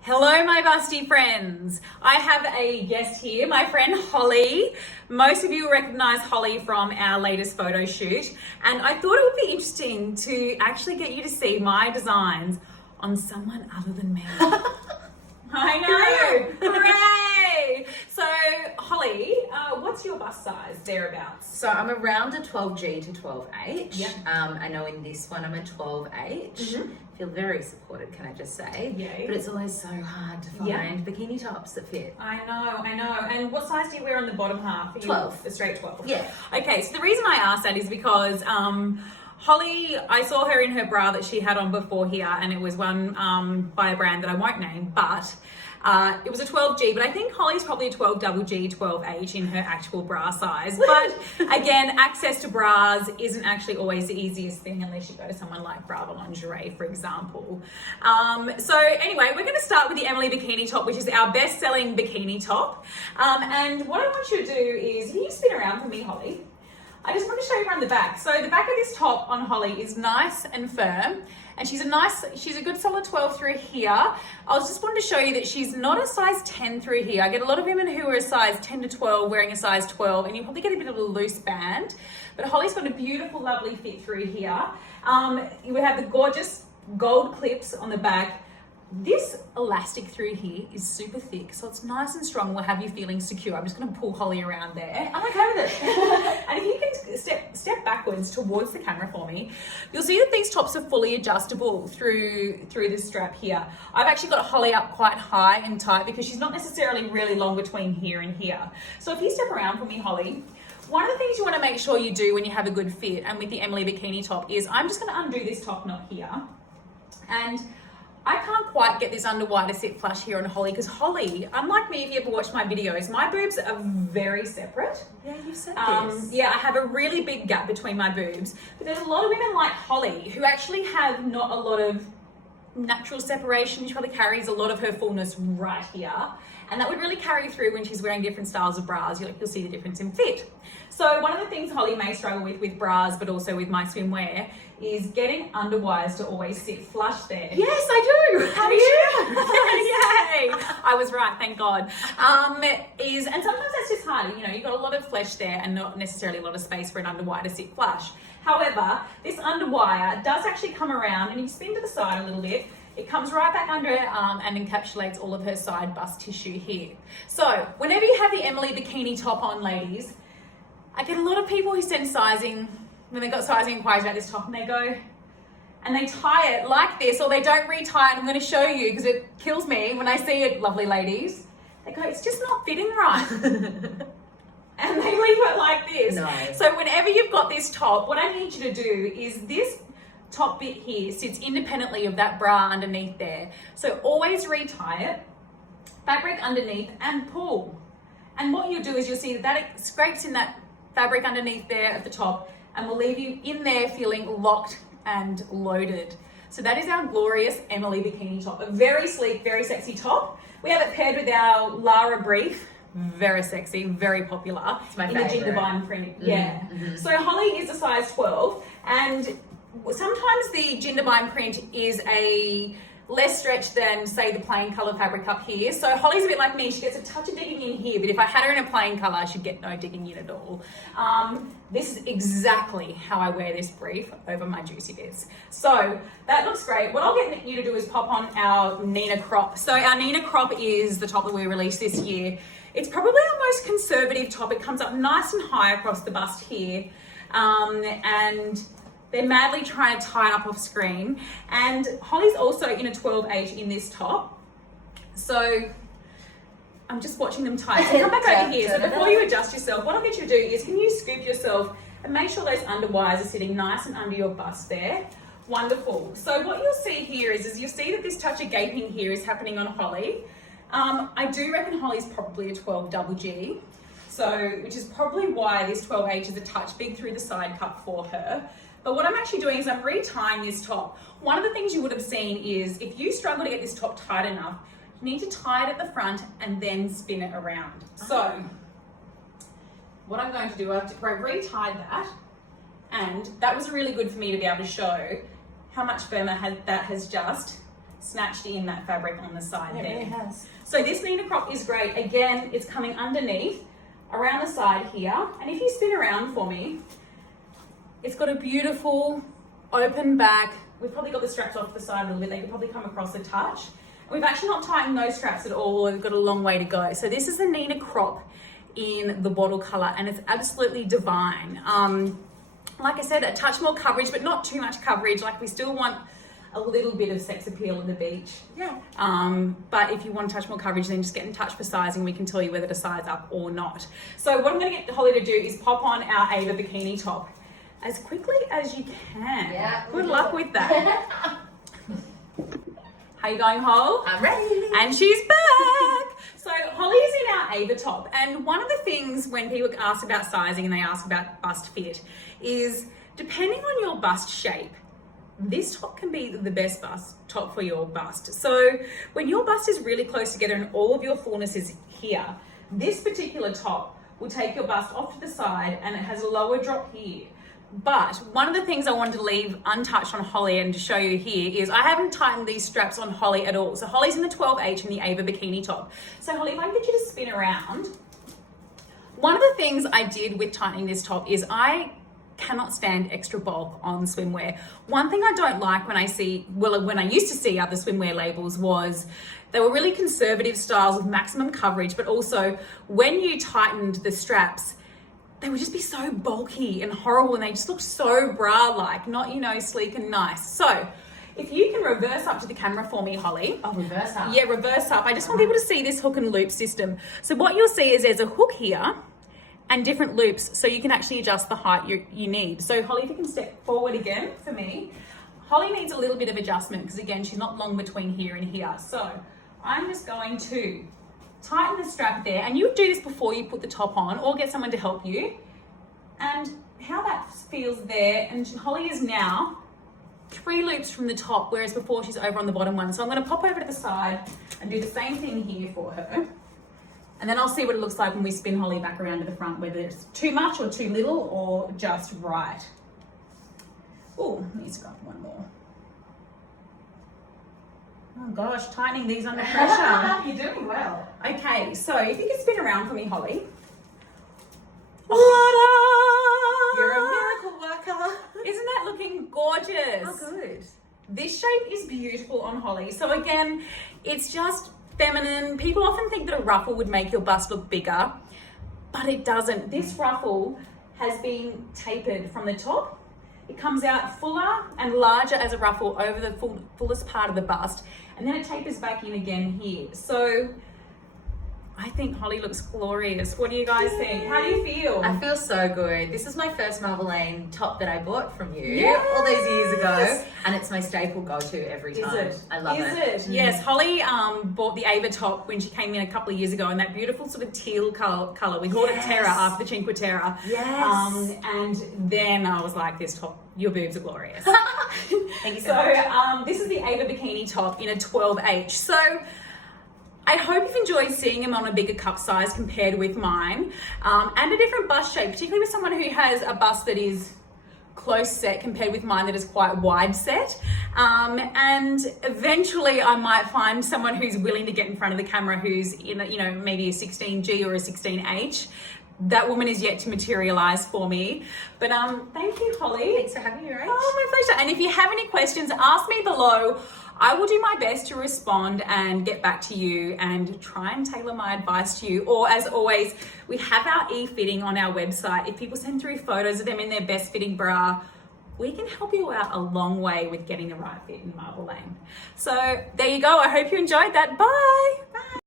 Hello, my busty friends. I have a guest here, my friend Holly. Most of you will recognize Holly from our latest photo shoot. And I thought it would be interesting to actually get you to see my designs on someone other than me. I know. Hooray! So, Holly, what's your bust size thereabouts? So I'm around a 12G to 12H. Yep. I know in this one I'm a 12H. Mm-hmm. Feel very supported, can I just say? Yay. But it's always so hard to find bikini tops that fit. I know. And what size do you wear on the bottom half? 12. A straight 12? Yeah. Okay, so the reason I asked that is because Holly, I saw her in her bra that she had on before here, and it was one by a brand that I won't name, but it was a 12G, but I think Holly's probably a 12GG, 12H in her actual bra size. But again, access to bras isn't actually always the easiest thing unless you go to someone like Brava Lingerie, for example. So anyway, we're going to start with the Emily Bikini top, which is our best-selling bikini top. And what I want you to do is, can you spin around for me, Holly? I just want to show you around the back. So the back of this top on Holly is nice and firm, and she's a good solid 12 through here. I just wanted to show you that she's not a size 10 through here. I get a lot of women who are a size 10 to 12 wearing a size 12, and you probably get a bit of a loose band, but Holly's got a beautiful, lovely fit through here. You would have the gorgeous gold clips on the back. This elastic through here is super thick, so it's nice and strong. Will have you feeling secure. I'm just going to pull Holly around there. I'm okay with it. And if you can step backwards towards the camera for me, you'll see that these tops are fully adjustable through this strap here. I've actually got Holly up quite high and tight because she's not necessarily really long between here and here. So if you step around for me, Holly, one of the things you want to make sure you do when you have a good fit, and with the Emily Bikini top, is I'm just going to undo this top knot here, and I can't quite get this underwire to sit flush here on Holly because Holly, unlike me, if you ever watched my videos, my boobs are very separate. Yeah, you said this. Yeah, I have a really big gap between my boobs. But there's a lot of women like Holly who actually have not a lot of natural separation. She probably carries a lot of her fullness right here. And that would really carry through when she's wearing different styles of bras. You'll see the difference in fit. So one of the things Holly may struggle with bras, but also with my swimwear, is getting underwires to always sit flush there. Yes, I do. Have you? Yay! I was right, thank God. And sometimes that's just hard. You know, you've got a lot of flesh there and not necessarily a lot of space for an underwire to sit flush. However, this underwire does actually come around, and you spin to the side a little bit. It comes right back under her arm and encapsulates all of her side bust tissue here. So whenever you have the Emily Bikini top on, ladies, I get a lot of people who send sizing, when they've got sizing inquiries about this top, and they go, and they tie it like this, or they don't retie it. I'm going to show you because it kills me when I see it, lovely ladies. They go, it's just not fitting right. And they leave it like this. No. So whenever you've got this top, what I need you to do is this top bit here sits independently of that bra underneath there. So always retie it, fabric underneath, and pull. And what you'll do is you'll see that it scrapes in that fabric underneath there at the top and will leave you in there feeling locked and loaded. So that is our glorious Emily Bikini top. A very sleek, very sexy top. We have it paired with our Lara brief. Very sexy, very popular. It's my in favorite. the Ginderbine print. Yeah. So Holly is a size 12, and sometimes the Ginderbine print is a less stretch than, say, the plain colour fabric up here. So Holly's a bit like me. She gets a touch of digging in here, but if I had her in a plain colour, she'd get no digging in at all. This is exactly how I wear this brief over my juicy bits. So that looks great. What I'll get you to do is pop on our Neenah Crop. So our Neenah Crop is the top that we released this year. It's probably our most conservative top. It comes up nice and high across the bust here. And they're madly trying to tie it up off screen. And Holly's also in a 12H in this top. So I'm just watching them tie. So come back over here. So before you adjust yourself, what I'll get you to do is, can you scoop yourself and make sure those underwires are sitting nice and under your bust there. Wonderful. So what you'll see here is you'll see that this touch of gaping here is happening on Holly. I do reckon Holly's probably a 12GG. So, which is probably why this 12H is a touch big through the side cut for her. But what I'm actually doing is I'm retying this top. One of the things you would have seen is if you struggle to get this top tight enough, you need to tie it at the front and then spin it around. So what I'm going to do, I've retied that, and that was really good for me to be able to show how much firmer that has just snatched in that fabric on the side It there. really has. So this Neenah Crop is great. Again, it's coming underneath, around the side here. And if you spin around for me, it's got a beautiful open back. We've probably got the straps off the side a little bit. They could probably come across a touch. We've actually not tightened those straps at all. We've got a long way to go. So this is the Neenah Crop in the bottle color, and it's absolutely divine. Like I said, a touch more coverage, but not too much coverage. Like, we still want a little bit of sex appeal at the beach. Yeah. But if you want to touch more coverage, then just get in touch for sizing. We can tell you whether to size up or not. So what I'm going to get Holly to do is pop on our Ava bikini top as quickly as you can. Yeah. Good luck with that. How you going, Hol? I'm ready. And she's back. So Holly is in our Ava top. And one of the things when people ask about sizing and they ask about bust fit is, depending on your bust shape, this top can be the best bust top for your bust. So when your bust is really close together and all of your fullness is here, this particular top will take your bust off to the side and it has a lower drop here. But one of the things I wanted to leave untouched on Holly and to show you here is I haven't tightened these straps on Holly at all. So Holly's in the 12H in the Ava bikini top. So Holly, if I can get you to spin around. One of the things I did with tightening this top is I cannot stand extra bulk on swimwear. One thing I don't like when I see, well, when I used to see other swimwear labels, was they were really conservative styles with maximum coverage, but also when you tightened the straps, they would just be so bulky and horrible, and they just looked so bra-like, not, you know, sleek and nice. So if you can reverse up to the camera for me, Holly. Oh, reverse up. Yeah, reverse up. I just want people to see this hook and loop system. So what you'll see is there's a hook here and different loops, so you can actually adjust the height you need. So Holly, if you can step forward again for me. Holly needs a little bit of adjustment because, again, she's not long between here and here. So I'm just going to tighten the strap there, and you do this before you put the top on, or get someone to help you. And how that feels there, and Holly is now 3 loops from the top, whereas before she's over on the bottom one. So I'm going to pop over to the side and do the same thing here for her. And then I'll see what it looks like when we spin Holly back around to the front, whether it's too much or too little or just right. Oh, needs to go up one more. Oh gosh, tightening these under pressure. You're doing well. Okay, so if you can spin around for me, Holly. You're a miracle worker. Isn't that looking gorgeous? How good. This shape is beautiful on Holly. So again, it's just feminine. People often think that a ruffle would make your bust look bigger, but it doesn't. This ruffle has been tapered from the top. It comes out fuller and larger as a ruffle over the fullest part of the bust, and then it tapers back in again here. So I think Holly looks glorious. What do you guys think? How do you feel? I feel so good. This is my first MARVELL LANE top that I bought from you Yes. all these years ago, and it's my staple go-to every time. Is it? I love it. Is it? Yes. Holly bought the Ava top when she came in a couple of years ago, and that beautiful sort of teal color. We called it Terra after the Cinque Terra. Yes. And then I was like, this top, your boobs are glorious. Thank you so much. This is the Ava bikini top in a 12H. So I hope you've enjoyed seeing him on a bigger cup size compared with mine, and a different bust shape, particularly with someone who has a bust that is close set compared with mine that is quite wide set. And eventually I might find someone who's willing to get in front of the camera who's in, maybe a 16G or a 16H. That woman is yet to materialize for me. But thank you, Holly. Thanks for having me, Rach. Oh, my pleasure. And if you have any questions, ask me below. I will do my best to respond and get back to you and try and tailor my advice to you. Or as always, we have our e-fitting on our website. If people send through photos of them in their best fitting bra, we can help you out a long way with getting the right fit in MARVELL LANE. So there you go. I hope you enjoyed that. Bye. Bye.